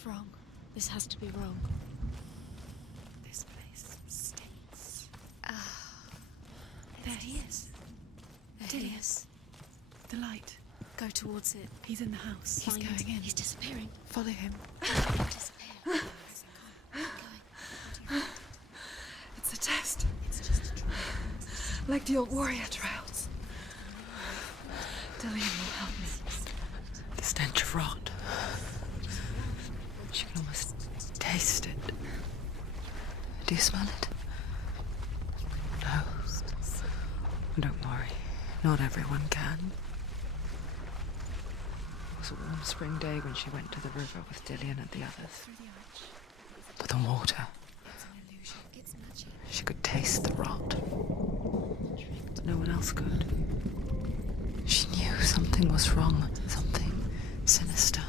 Something's wrong. This has to be wrong. This place stinks. There he is. There he is. The light. Go towards it. He's in the house. He's Find going in. He's disappearing. Follow him. Disappear. Keep going. It's a test. It's just a trial. Like the old warrior trials. Dillian will help me. The stench of rot. She can almost taste it. Do you smell it? No. Don't worry. Not everyone can. It was a warm spring day when she went to the river with Dillian and the others. But the water. She could taste the rot. But no one else could. She knew something was wrong. Something sinister.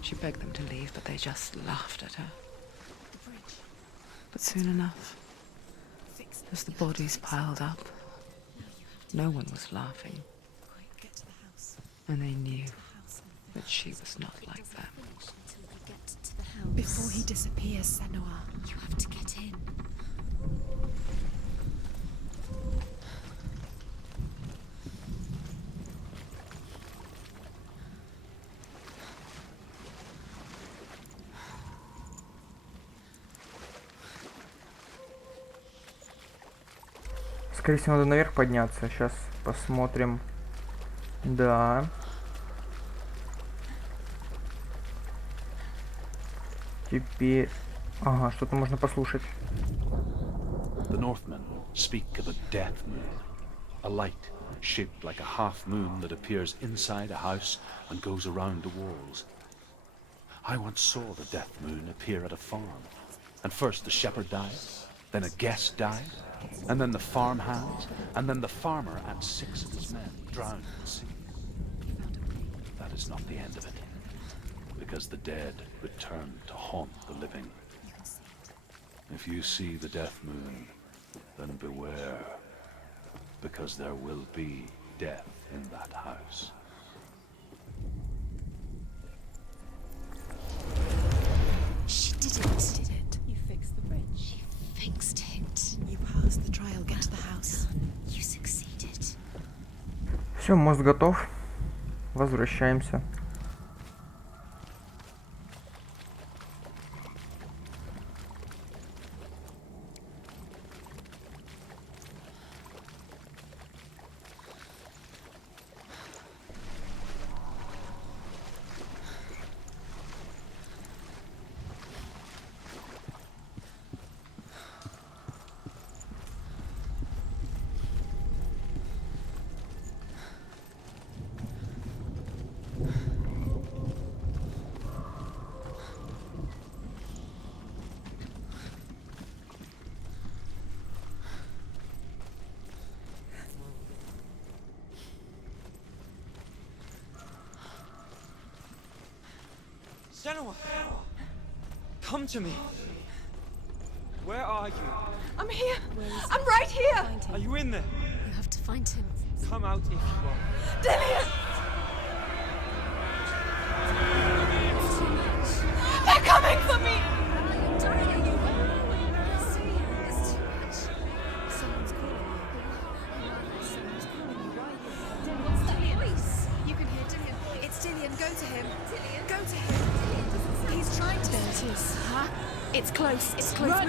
She begged them to leave, but they just laughed at her. But soon enough, as the bodies piled up, no one was laughing. And they knew that she was not like them. Before he disappears, Senua, you have to get in. Скорее всего, надо наверх подняться. Сейчас посмотрим. Да. Теперь... Ага, что-то можно послушать. The Northmen speak of a death moon, a light shaped like a half moon that appears inside a house and goes around the walls. I once saw the death moon appear at a farm, and first the shepherd died, then a guest died, and then the farmhand, and then the farmer and 6 of his men drowned in the sea. That is not the end of it, because the dead return to haunt the living. If you see the death moon, then beware, because there will be death in that house. She did it. You fixed the bridge. She fixed it. You passed the trial. Get to the house. You succeeded. Все, мост готов. Возвращаемся. Senua! Come to me! Where are you? I'm here. I'm right here. Are you in there? You have to find him. Come out if you are. Dillian! They're coming for me! Go to him. Go to him. He's trying to. There it is. Huh? It's close. It's close. Run!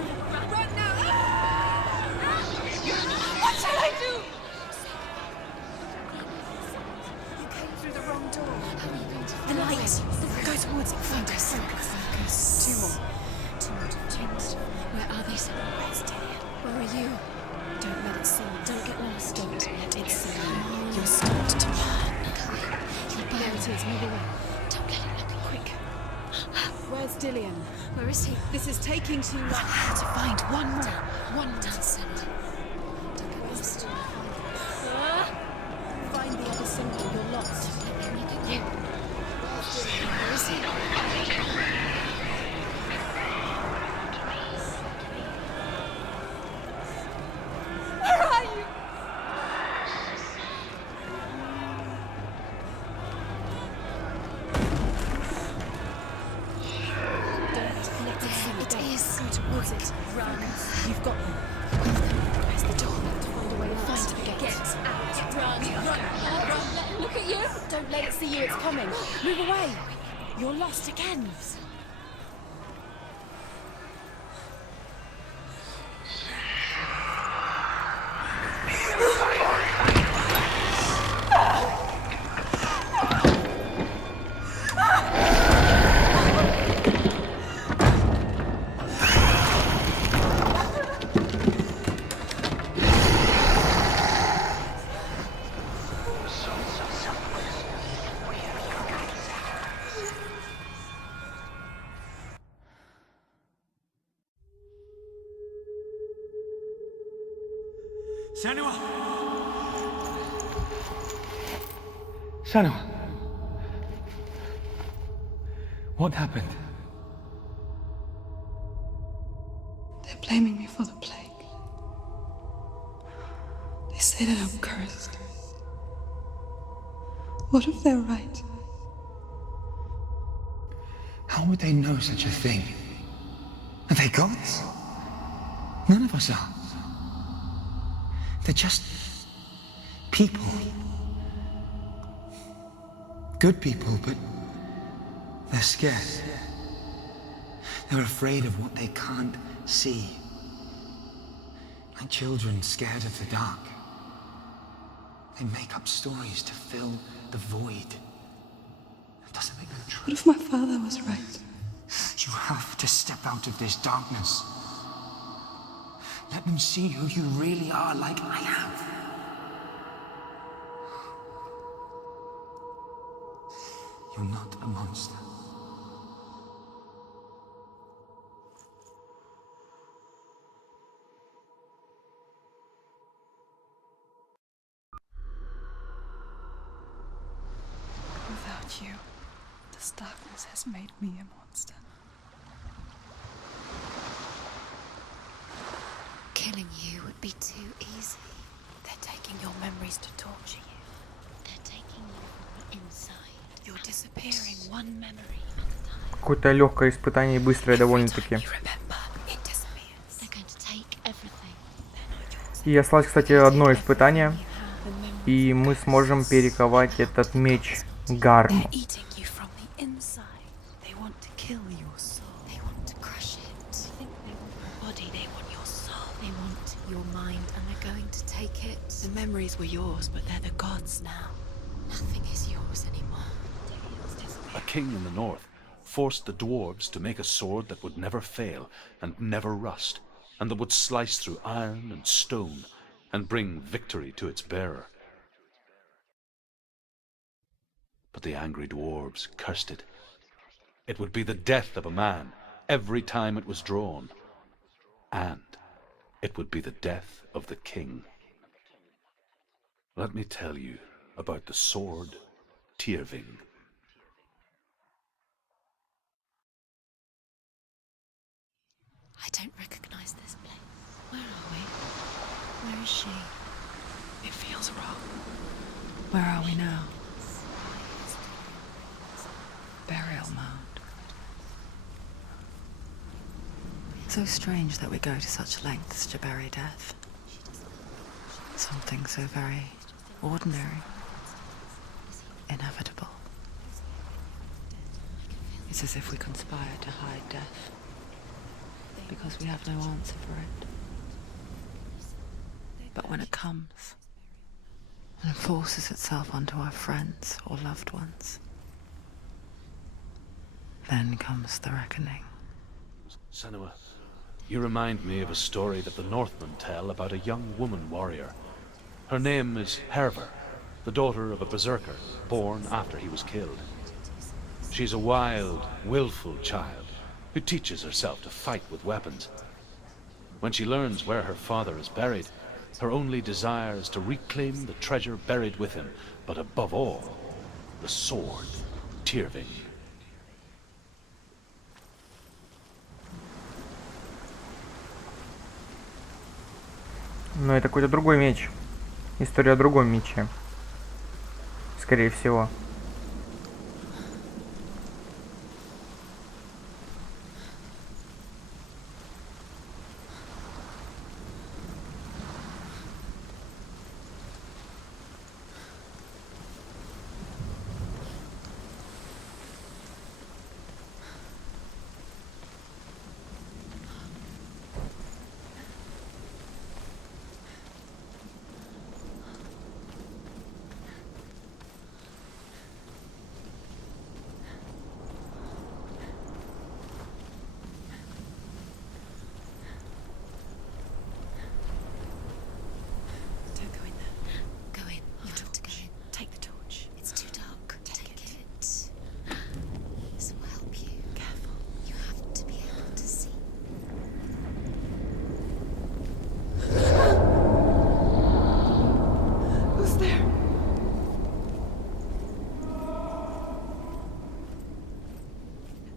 Run now! What shall I do? You came through the wrong door. How are you going to The find light. it? Go towards it. Focus. Focus. Two more. Two more. Where are they? Where's Dillian? Where are you? Don't let it see you. Don't get lost. Don't let it see you. You're stopped to run. There it is. Move away. Don't let it look quick. Where's Dillian? Where is he? This is taking too long. To find one more. One more. Dancing. Don't get lost. Find the other symbol. You're lost. You. Where is he? Where are you? That's it. Run. You've got them. Where's the door? Find a way out. Find the gate. Get out. Run. Run. Look at you. Don't let it see you. It's coming. Move away. You're lost again. Senua! Senua! What happened? They're blaming me for the plague. They say that I'm cursed. What if they're right? How would they know such a thing? Are they gods? None of us are. They're just people. Good people, but they're scared. They're afraid of what they can't see. Like children scared of the dark. They make up stories to fill the void. It doesn't make them true. What if my father was right? You have to step out of this darkness. Let them see who you really are, like I have. You're not a monster. Without you, this darkness has made me a monster. Killing you would be too easy. They're taking your memories to torture you. They're taking you from the inside. You're disappearing one memory at a time. Какое-то легкое испытание и быстрое довольно-таки. You remember, it disappears. They're going to take everything. They're not yours. И осталось, кстати, одно испытание. И мы сможем перековать этот меч Гарм. They're eating you from the inside. They want to kill your soul. They want to crush it. They think they want your body. They want your soul. They want your mind, and they're going to take it. The memories were yours, but they're the gods now. Nothing is yours anymore. A king in the north forced the dwarves to make a sword that would never fail and never rust, and that would slice through iron and stone and bring victory to its bearer. But the angry dwarves cursed it. It would be the death of a man every time it was drawn. And it would be the death of the king. Let me tell you about the sword Tyrving. I don't recognize this place. Where are we? Where is she? It feels wrong. Where are we now? Burial mound. So strange that we go to such lengths to bury death. Something so very ordinary, inevitable. It's as if we conspire to hide death, because we have no answer for it. But when it comes, and forces itself onto our friends or loved ones, then comes the reckoning. Senua, you remind me of a story that the Northmen tell about a young woman warrior. Her name is Herver, the daughter of a berserker born after he was killed. She's a wild, willful child who teaches herself to fight with weapons. When she learns where her father is buried, her only desire is to reclaim the treasure buried with him, but above all, the sword, Tyrving. Но это какой-то другой меч. История о другом мече. Скорее всего.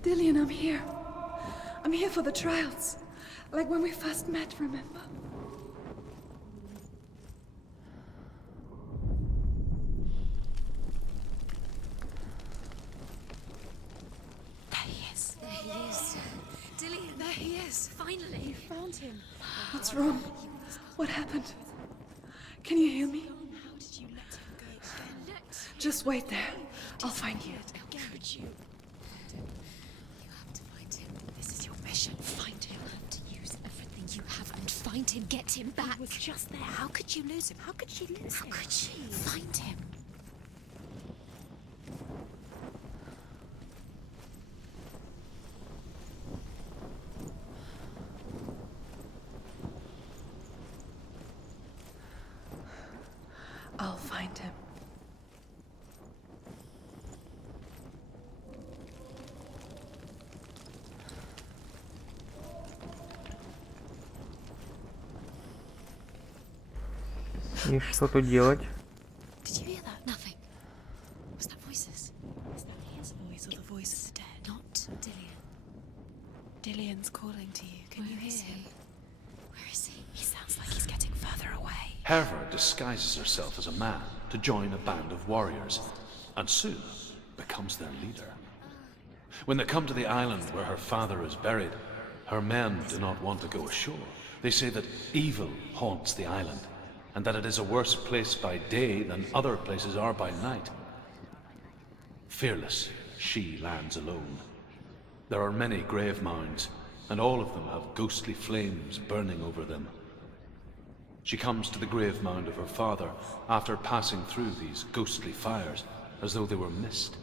Dillian, I'm here. I'm here for the trials. Like when we first met, remember? There he is. There he is. Dillian, there he is. Finally. You found him. What's wrong? What happened? Can you hear me? How did you let him go? Just wait there. I'll find you. How could you? You have to find him. This is your mission. Find him. You have to use everything you have and find him. Get him back. He was just there. How could you lose him? How could she lose him? How could she? Find him. I'll find him. И что тут делать? Did you hear that? Nothing. Was that voices? Is that his voice or the voice of the dead? Not Dillian. Dillian's calling to you. Can you Where hear is him? he? Where is he? He sounds like he's getting further away. Herva disguises herself as a man to join a band of warriors, and soon becomes their leader. When they come to the island where her father is buried, her men do not want to go ashore. They say that evil haunts the island, and that it is a worse place by day than other places are by night. Fearless, she lands alone. There are many grave mounds, and all of them have ghostly flames burning over them. She comes to the grave mound of her father after passing through these ghostly fires, as though they were mist.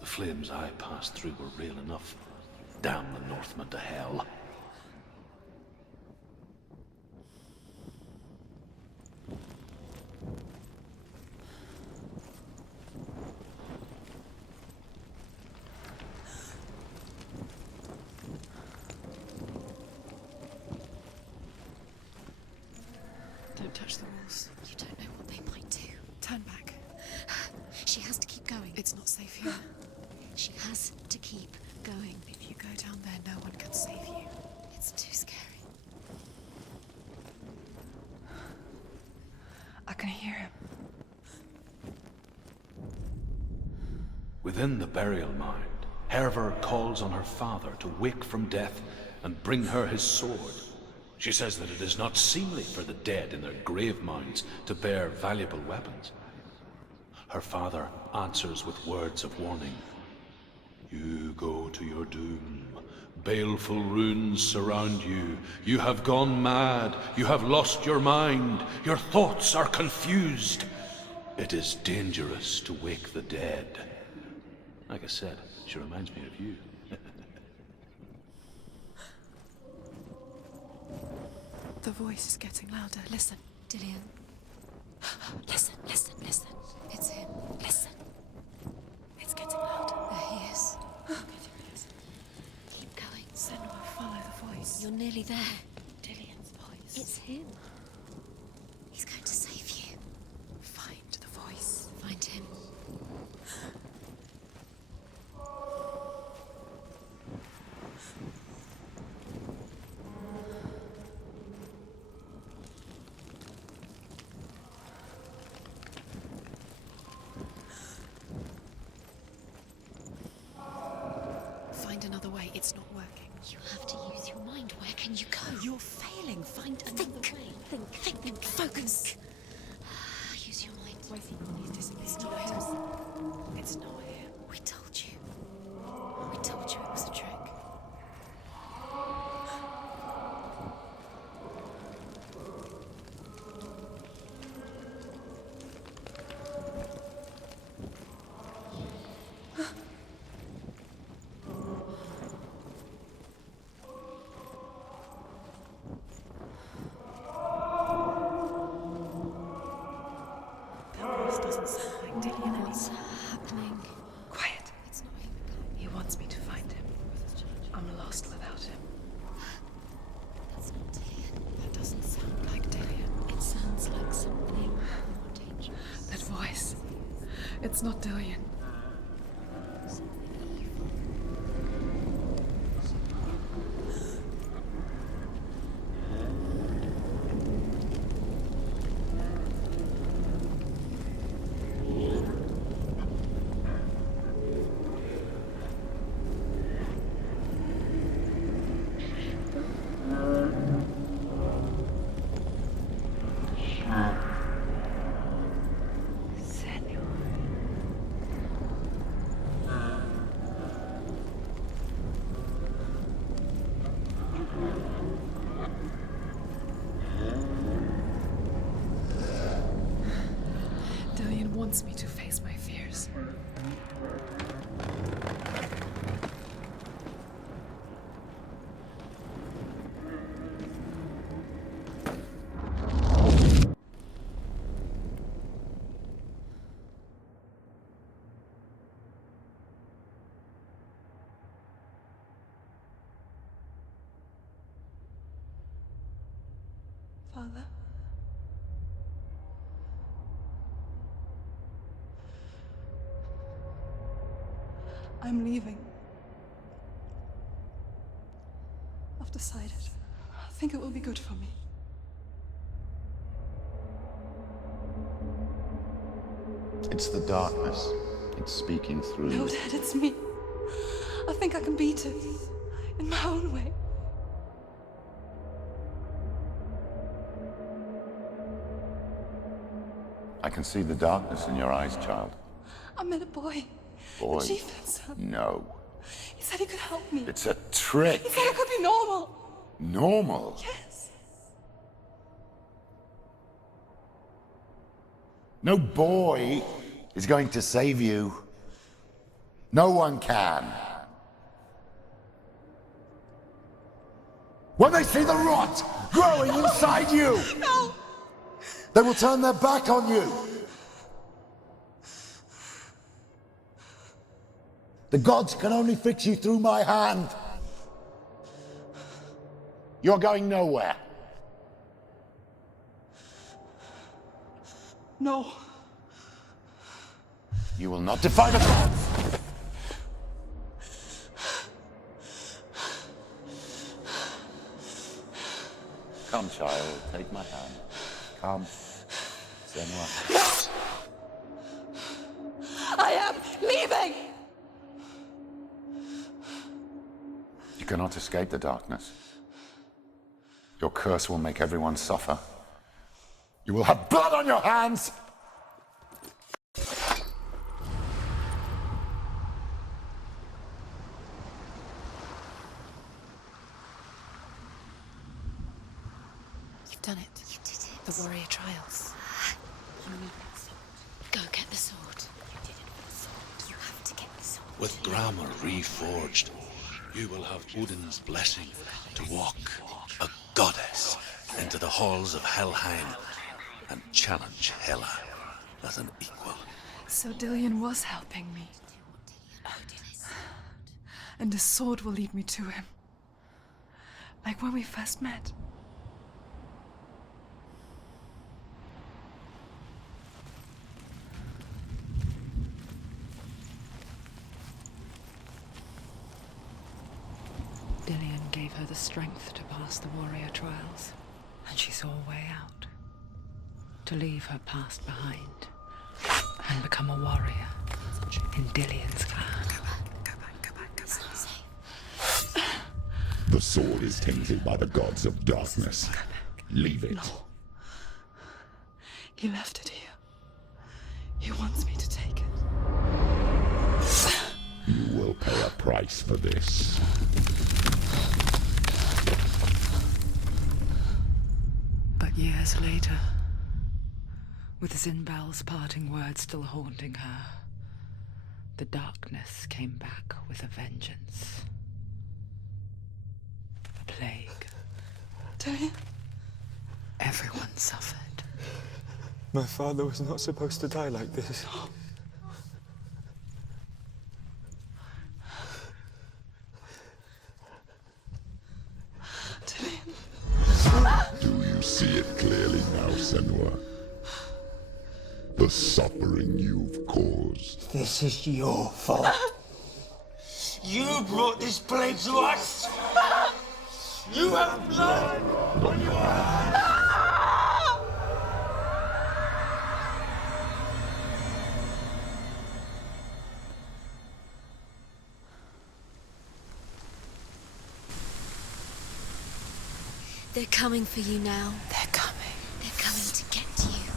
The flames I passed through were real enough. Damn the Northmen to hell. Don't touch the walls. You don't know what they might do. Turn back. She has to keep going. It's not safe here. She has to keep going. If you go down there, no one can save you. It's too scary. I can hear him. Within the burial mound, Herva calls on her father to wake from death and bring her his sword. She says that it is not seemly for the dead in their grave mounds to bear valuable weapons. Her father answers with words of warning. You go to your doom. Baleful runes surround you. You have gone mad. You have lost your mind. Your thoughts are confused. It is dangerous to wake the dead. Like I said, she reminds me of you. The voice is getting louder. Listen. Dillian. Listen, listen, listen. It's him. Listen. It's getting louder. There he is. Keep going. Senua, follow the voice. You're nearly there. Dillian's voice. It's him. He's going to save you. Find the voice. Find him. Find another way. It's not working. You have to use your mind. Where can you go? You're failing. Find another way. Think. Focus. Use your mind. Where's he gone? He's disappeared. It's not him. It's not him. We told you. We told you it was a trick. That voice doesn't sound like Dillian What's anymore. happening? Quiet. It's not him. He wants me to find him. I'm lost without him. That's not Dillian. That doesn't sound like Dillian. It sounds like something more dangerous. That voice. It's not Dillian. Dillion wants me to face my fears. Father? I'm leaving. I've decided. I think it will be good for me. It's the darkness. It's speaking through No, you. Dad, it's me. I think I can beat it. In my own way. I can see the darkness in your eyes, child. I met a boy. Boy. The chieftain's son. No. He said he could help me. It's a trick. He said I could be normal. Normal. Yes. No boy is going to save you. No one can. When they see the rot growing inside you, No! they will turn their back on you. The gods can only fix you through my hand. You're going nowhere. No. You will not defy the gods. Come, child, take my hand. Come. Senua. No! I am leaving! You cannot escape the darkness. Your curse will make everyone suffer. You will have blood on your hands! You've done it. You did it. The warrior trials. You need that sword. Go get the sword. You did it with the sword. You have to get the sword. With grammar reforged, you will have Odin's blessing to walk, a goddess, into the halls of Helheim and challenge Hela as an equal. So Dillion was helping me. And the sword will lead me to him. Like when we first met. Dillion gave her the strength to pass the warrior trials, and she saw a way out. To leave her past behind and become a warrior in Dillion's clan. Go back. It's not safe. The sword is tainted by the gods of darkness. Leave it. No. He left it here. He wants me to take it. You will pay a price for this. But years later, with Zinbel's parting words still haunting her, the darkness came back with a vengeance. A plague. Dillion? Everyone suffered. My father was not supposed to die like this. Do you see it clearly now, Senua? The suffering you've caused. This is your fault. You brought this plague to us! You have blood on your hands! They're coming for you now. They're coming. They're coming to get you.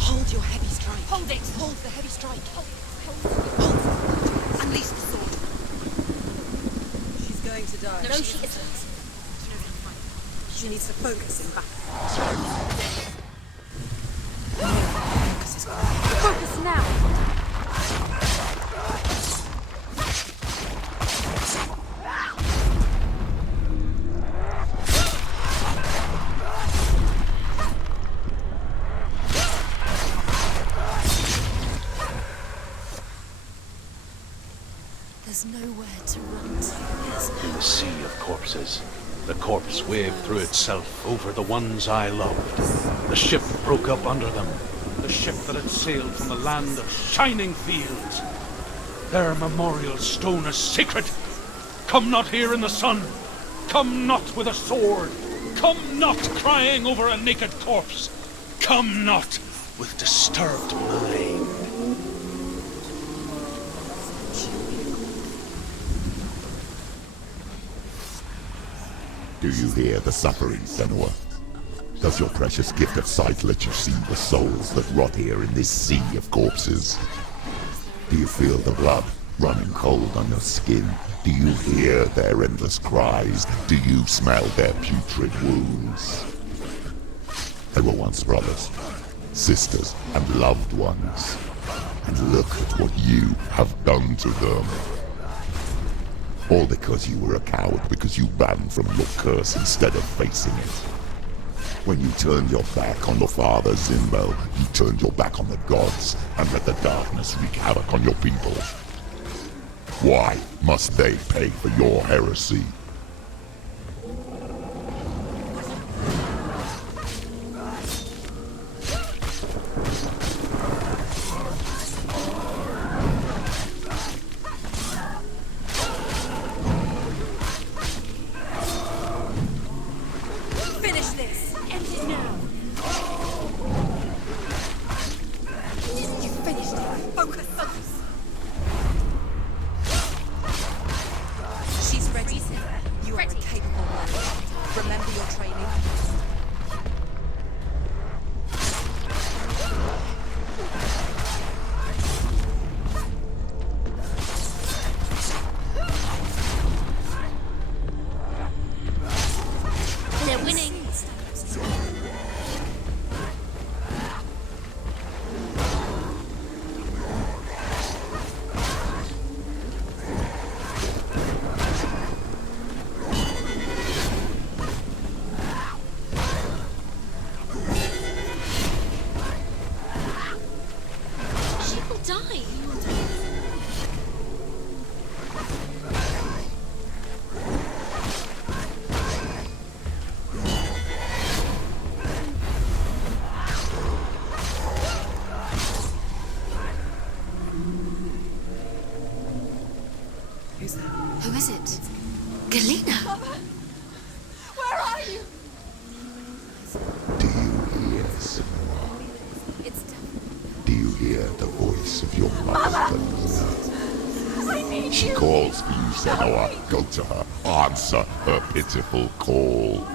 Hold your heavy strike. Hold it. Hold the heavy strike. Hold. Unleash the sword. She's going to die. No, she isn't. She needs to focus in battle. Focus now. There's nowhere to run to. In the sea of corpses, the corpse waved through itself over the ones I loved. The ship broke up under them. The ship that had sailed from the land of shining fields. Their memorial stone is sacred. Come not here in the sun. Come not with a sword. Come not crying over a naked corpse. Come not with disturbed mind. Do you hear the suffering, Senua? Does your precious gift of sight let you see the souls that rot here in this sea of corpses? Do you feel the blood running cold on your skin? Do you hear their endless cries? Do you smell their putrid wounds? They were once brothers, sisters, and loved ones. And look at what you have done to them. All because you were a coward, because you ran from your curse instead of facing it. When you turned your back on your father, Zimbel, you turned your back on the gods and let the darkness wreak havoc on your people. Why must they pay for your heresy? Who is it? Galena! Where are you? Do you hear, Senua? Do you hear the voice of your mother, Galena? She calls for you, Senua. Go to her. Answer her pitiful call.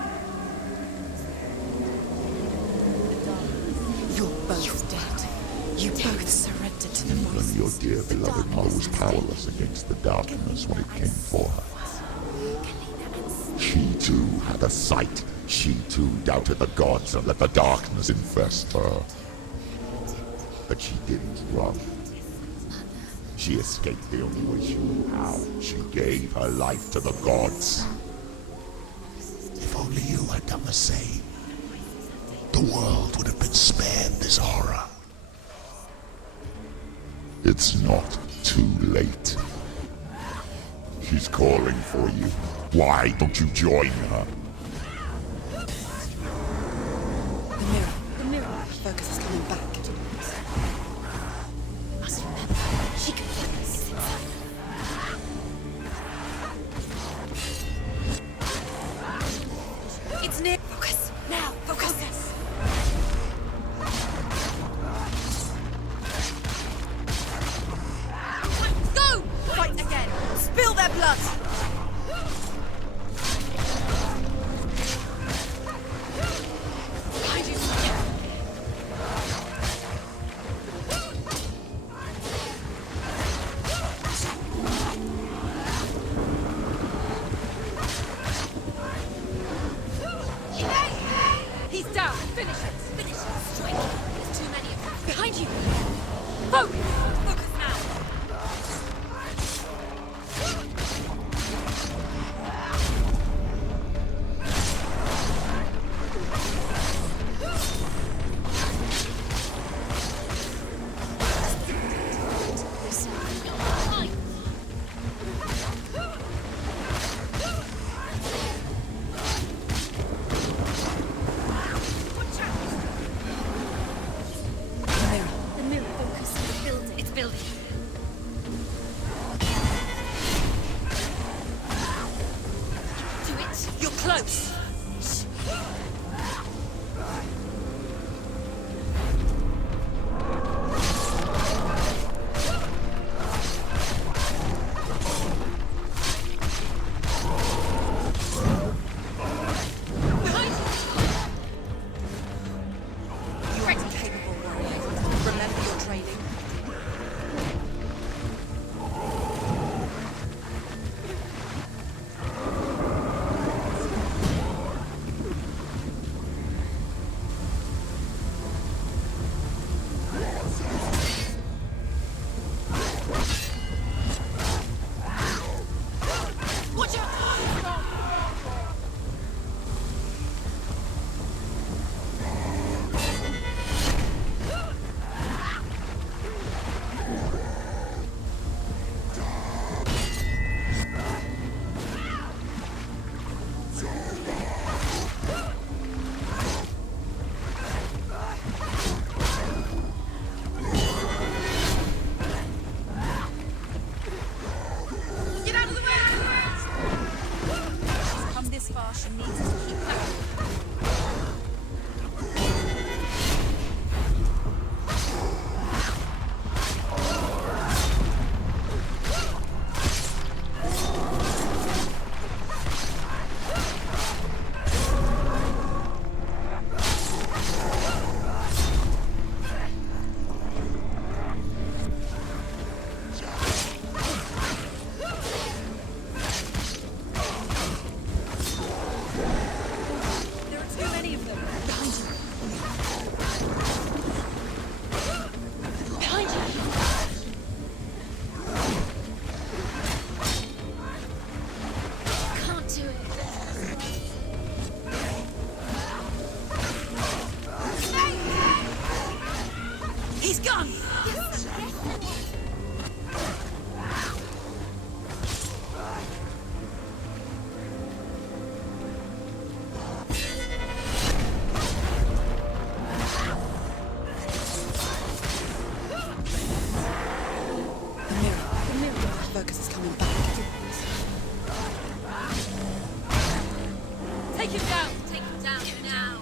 You're both dead. You both surrendered to the Even your dear beloved mother was powerless against the darkness when it came for her. She too had a sight. She too doubted the gods and let the darkness infest her. But she didn't run. She escaped the only way she knew how. She gave her life to the gods. If only you had done the same, the world would have been spared this horror. It's not too late. She's calling for you. Why don't you join her? The mirror. Focus is coming back. Must remember, she can focus. focus is coming back. Take him down! Take him down now!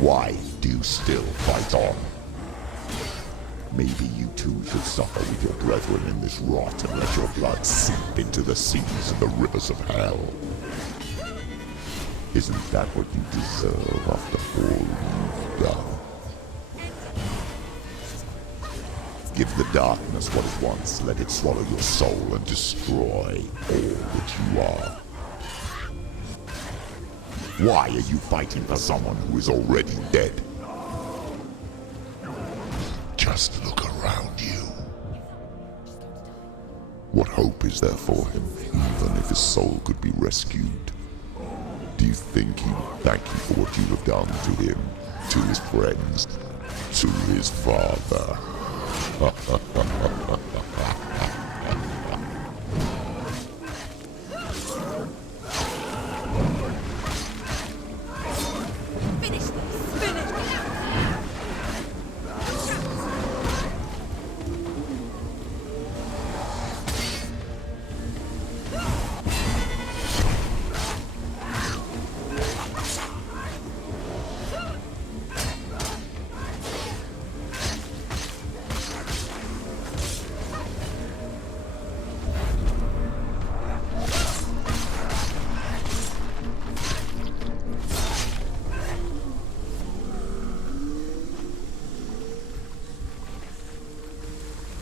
Why do you still fight on? Maybe you too should suffer with your brethren in this rot and let your blood seep into the seas and the rivers of hell. Isn't that what you deserve after all you've done? Give the darkness what it wants, let it swallow your soul and destroy all that you are. Why are you fighting for someone who is already dead? Just look around you. What hope is there for him, even if his soul could be rescued? Do you think he would thank you for what you have done to him, to his friends, to his father?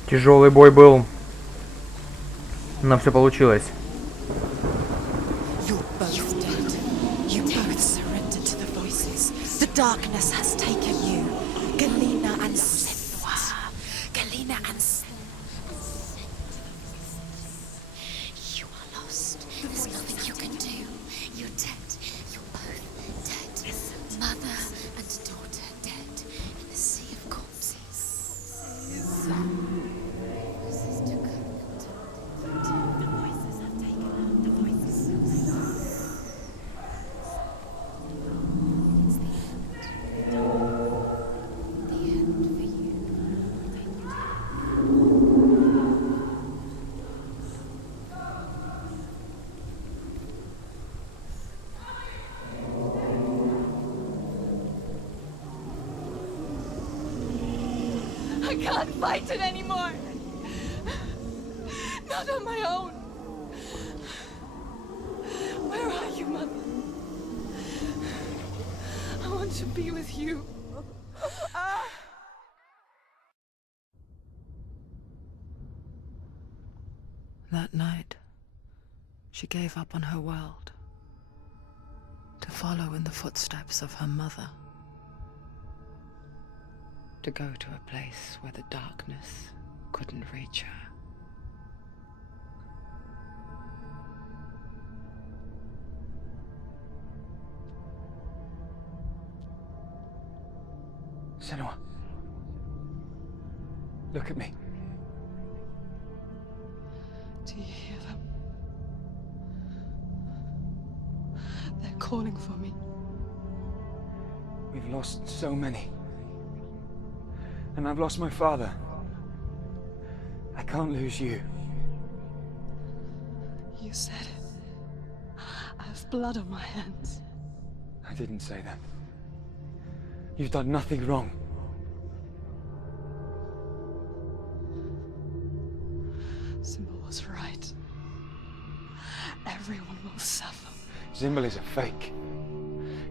Тяжелый бой был, но все получилось. You're both dead. You both surrendered to the voices. The darkness has taken you. Galena and Senua. Galena and You are lost. There's nothing you can do. You're dead. You're both dead. Mother and daughter dead in the sea of corpses. I can't fight it anymore. Not on my own. Where are you, Mother? I want to be with you. That night, she gave up on her world to follow in the footsteps of her mother, to go to a place where the darkness couldn't reach her. Senua. Look at me. Do you hear them? They're calling for me. We've lost so many. And I've lost my father. I can't lose you. You said it. I have blood on my hands. I didn't say that. You've done nothing wrong. Symbol was right. Everyone will suffer. Zimbel is a fake.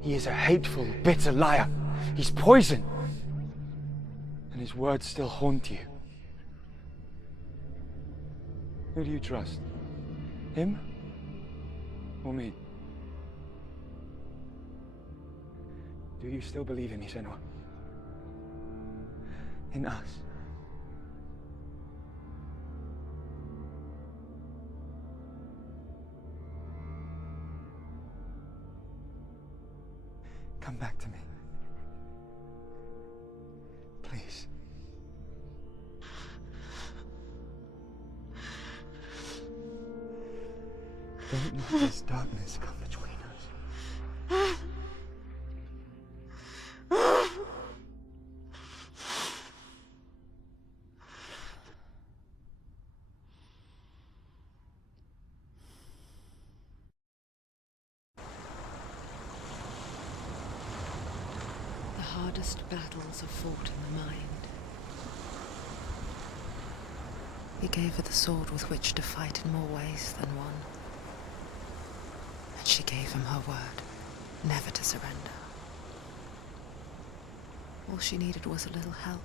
He is a hateful, bitter liar. He's poison. And his words still haunt you. Who do you trust? Him? Or me? Do you still believe in me, Senua? In us? Come back to me. Please. Don't let this darkness come between us. The hardest battles are fought in the mind. He gave her the sword with which to fight in more ways than one. And she gave him her word, never to surrender. All she needed was a little help.